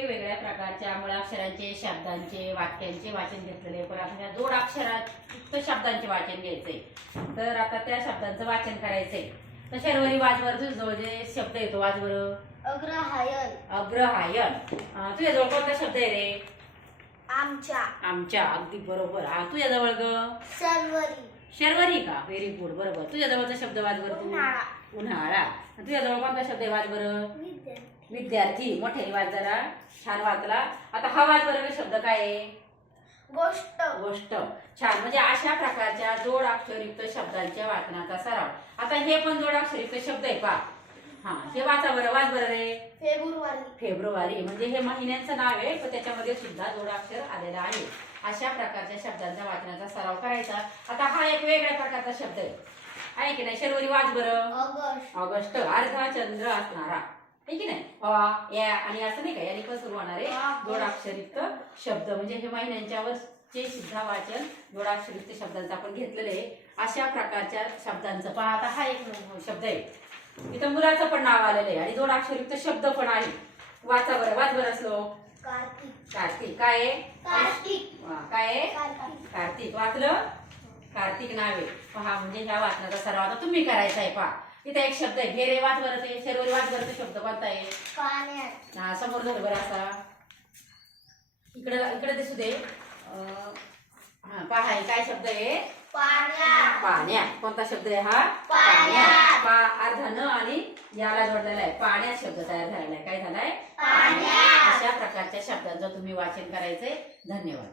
वेगवेगळ्या प्रकारच्या मुळाक्षरांचे शब्दांचे वाक्यांचे वाचन घेतलेले. पण आपण या जोड अक्षरात शब्दांचे वाचन घ्यायचंय. तर आता त्या शब्दांचं वाचन करायचंय. तर शर्वरी वाजवर तुझ्याजवळ जे शब्द येतो वाजवर? अग्रहायन. अं, तुझ्याजवळ कोणता शब्द आहे रे? आमच्या. आमच्या. अगदी बरोबर. हा तुझ्याजवळ ग? सर्वरी शर्वरी का? व्हेरी गुड बरोबर. तुझ्याजवळचा शब्द वाजवर तू? उन्हाळा. उन्हाळा. तुझ्याजवळ कोणता शब्द आहे वाजवर? विद्यार्थी मोठ्याने वाच जरा. छान वाचला. आता हा वाजवर शब्द काय आहे? गोष्ट. गोष्ट. छान. म्हणजे अशा प्रकारच्या जोड अक्षरयुक्त शब्दांच्या वाचनाचा सराव. आता हे पण जोड अक्षरयुक्त शब्द आहे पा हा हे वाचा बरं. वाच बरं रे. फेब्रुवारी. फेब्रुवारी. म्हणजे हे महिन्यांचं नाव आहे पण त्याच्यामध्ये सुद्धा जोडाक्षर आलेलं आहे. अशा प्रकारच्या शब्दांचा वाचनाचा सराव करायचा. आता हा एक वेगळ्या प्रकारचा शब्द आहे. आहे की नाही? शर्वरी वाच बरं. ऑगस्ट. ऑगस्ट. अर्धा चंद्र असणारा. आहे की नाही अ, या आणि असं नाही का याने पण सुरू होणारे ऑगस्ट. जोडाक्षरयुक्त शब्द म्हणजे हे महिन्यांच्यावर चे सुद्धा वाचन जोडाक्षरयुक्त शब्दांचं आपण घेतलेलं आहे. अशा प्रकारच्या शब्दांचं. पहा आता हा एक शब्द आहे. इथं मुलाचं पण नाव आलेलं आहे आणि जोडाक्षरयुक्त शब्द पण आहे. वाचा बरं वाच बरं असलो. कार्तिक. कार्तिक. काय आहे? कार्तिक. काय आहे? कार्तिक. कार्तिक. वाचलं? कार्तिक नावे पहा म्हणजे ह्या वाचनाचा सराव आता तुम्ही करायचा आहे पहा. इथे एक शब्द आहे घेरे वाच बरं ते शरीर वाच बरं ते शब्द कोणता आहे पाण्यात हा समोर धर बरं असा. इकडे इकडे दिसू दे. अं, हा पहा हे काय शब्द आहे? पाण्यात पाण्यात कोणता शब्द आहे हा? पाण्यात. पा अर्धा न आणि याला जोडलेला आहे. पाण्यात शब्द तयार झालेला आहे. काय झालाय. अशा प्रकारच्या शब्दांचं तुम्ही वाचन करायचंय. धन्यवाद.